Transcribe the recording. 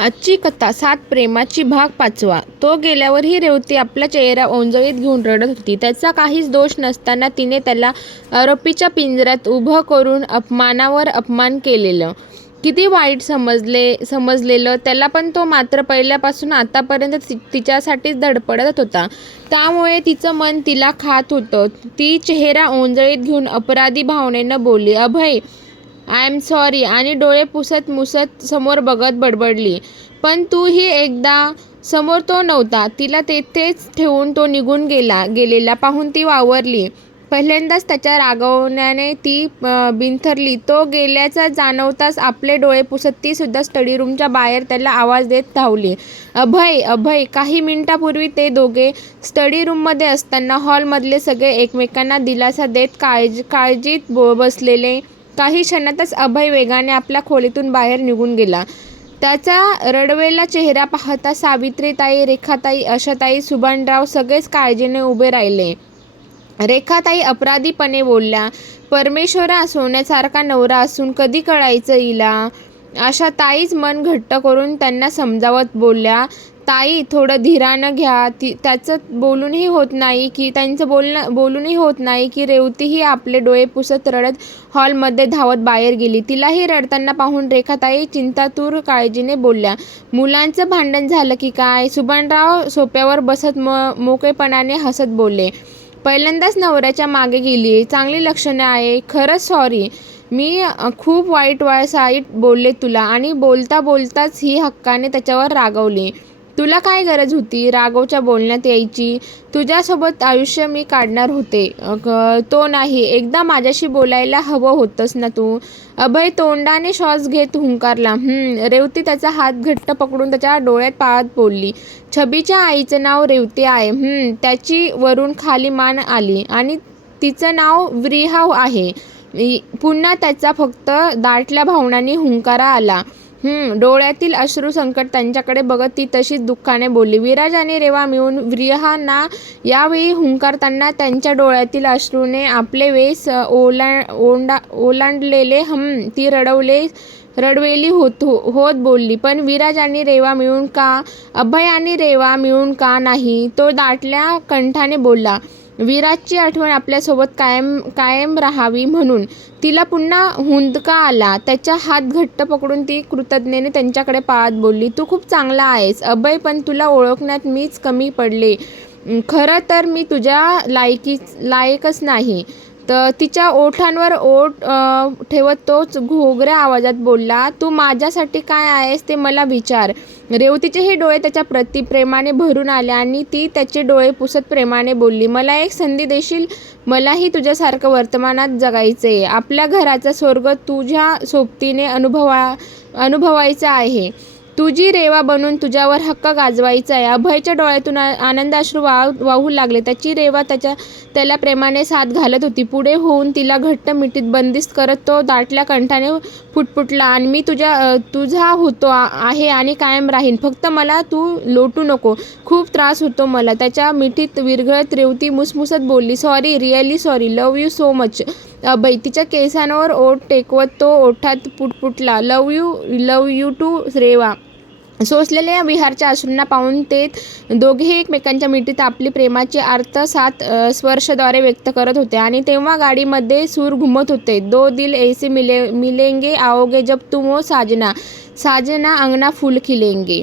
आजची कथा सात प्रेमाची भाग पाचवा. तो गेल्यावर ही रेवती आपला चेहरा ओंजळीत घेऊन रडत होती. त्याचा काहीच दोष नसताना तिने त्याला आरोपीच्या पिंजऱ्यात उभं करून अपमानावर अपमान केलेलं. किती वाईट समजले समजलेलं. त्याला पण तो मात्र पहिल्यापासून आतापर्यंत ति तिच्यासाठीच धडपडत होता. त्यामुळे तिचं मन तिला खात होतं. ती चेहरा ओंजळीत घेऊन अपराधी भावनेनं बोलली अभय आय एम सॉरी. आणि डोळे पुसत मुसत समोर बघत बडबडली. पण तूही एकदा समोर तो नव्हता. तिला तेथेच ठेवून तो निघून गेला. गेलेला पाहून ती वावरली. पहिल्यांदाच त्याच्या रागवण्याने ती बिंथरली बिनथरली. तो गेल्याचा जाणवताच आपले डोळे पुसत ती सुद्धा स्टडी रूमच्या बाहेर त्याला आवाज देत धावली. अभय अभय काही मिनिटापूर्वी ते दोघे स्टडी रूममध्ये असताना हॉलमधले सगळे एकमेकांना दिलासा देत काळजी काळजीत बो बसलेले काही क्षणातच अभय वेगाने आपल्या खोलीतून बाहेर निघून गेला. त्याचा रडवेला चेहरा पाहता सावित्रीताई रेखाताई अशाताई सुभानराव सगळेच काळजीने उभे राहिले. रेखाताई अपराधीपणे बोलल्या परमेश्वरा सोन्यासारखा नवरा असून कधी कळायचं इला अशा ताईच मन घट्ट करून त्यांना समजावत बोलल्या ताई थोडं धीरानं घ्या. ती त्याचं बोलूनही होत नाही की त्यांचं बोलणं बोलूनही होत नाही की रेवतीही आपले डोळे पुसत रडत हॉलमध्ये धावत बाहेर गेली. तिलाही रडताना पाहून रेखाताई चिंतातूर काळजीने बोलल्या मुलांचं भांडण झालं की काय सुबनराव सोप्यावर बसत म मोकळेपणाने हसत बोलले पहिल्यांदाच नवऱ्याच्या मागे गेली. चांगली लक्षणं आहे. खरंच सॉरी मी खूप वाईट वाईट बोलले तुला आणि बोलता बोलताच ही हक्काने त्याच्यावर रागवली. तुला काय गरज होती? राघवच्या बोलण्यात यायची. तुझ्यासोबत आयुष्य मी काढणार होते. तो नाही. एकदा माझ्याशी बोलायला हवं होतंस ना तू? अभय तोंडाने श्वास घेत हुंकारला. रेवती त्याचा हात घट्ट पकडून त्याच्या डोळ्यात पाळत बोलली. छबीच्या आईचं नाव रेवती आहे. त्याची वरून खाली मान आली आणि तिचं नाव व्रिहाव आहे. पुन्हा त्याचा फक्त दाटल्या भावनांनी हुंकारा आला. डोळ्यातील अश्रू संकट त्यांच्याकडे बघत ती तशीच दुःखाने बोलली. विराज आणि रेवा मिळून व्रिहांना यावेळी हुंकारताना त्यांच्या डोळ्यातील अश्रूने आपले वेस ओला ओंडा ओलांडलेले हम ती रडवले रडवेली होत होत बोलली. पण विराज आणि रेवा मिळून का अभय आणि रेवा मिळून का नाही तो दाटल्या कंठाने बोलला. विराजची आठवण आपल्यासोबत कायम कायम राहावी म्हणून. तिला पुन्हा हुंदका आला. त्याचा हात घट्ट पकडून ती कृतज्ञेने त्यांच्याकडे पाहत बोलली तू खूप चांगला आहेस. अभय पण तुला ओळखण्यात मीच कमी पडले. खरं तर मी तुझ्या लायकी लायकच नाही. तर तिच्या ओठांवर ओठ ठेवत तोच घोगऱ्या आवाजात बोलला तू माझ्यासाठी काय आहेस ते मला विचार. रेवतीचेही डोळे त्याच्या प्रति प्रेमाने भरून आले आणि ती त्याचे डोळे पुसत प्रेमाने बोलली मला एक संधी देशील? मलाही तुझ्यासारखं वर्तमानात जगायचं आहे आपल्या घराचा स्वर्ग तुझ्या सोबतीने अनुभवा अनुभवायचा आहे. तुझी रेवा बनून तुझ्यावर हक्क गाजवायचा आहे. अभयच्या डोळ्यातून आ- आनंदाश्रू वाह वाहू लागले. त्याची रेवा त्याच्या त्याला प्रेमाने साथ घालत होती. पुढे होऊन तिला घट्ट मिठीत बंदिस्त करत तो दाटल्या कंठाने फुटफुटला आणि मी तुझ्या तुझा होतो आहे आणि कायम राहीन. फक्त मला तू लोटू नको. खूप त्रास होतो मला. त्याच्या मिठीत विरघळत रेवती मुसमुसत बोलली sorry really sorry love you so much Abhay तिच्या केसांवर ओठ टेकवत तो ओठात पुटपुटला love you love you too Reva. सोसलेल्या विहारच्या अश्रूंना पाहून ते दोघेही एकमेकांच्या मिठीत आपली प्रेमाची आर्त सात स्पर्शद्वारे व्यक्त करत होते. आणि तेव्हा गाडीमध्ये सूर घुमत होते. दो दिल ऐसे मिले मिलेंगे आओगे जब तुम हो साजना. साजना अंगना फूल खिलेंगे.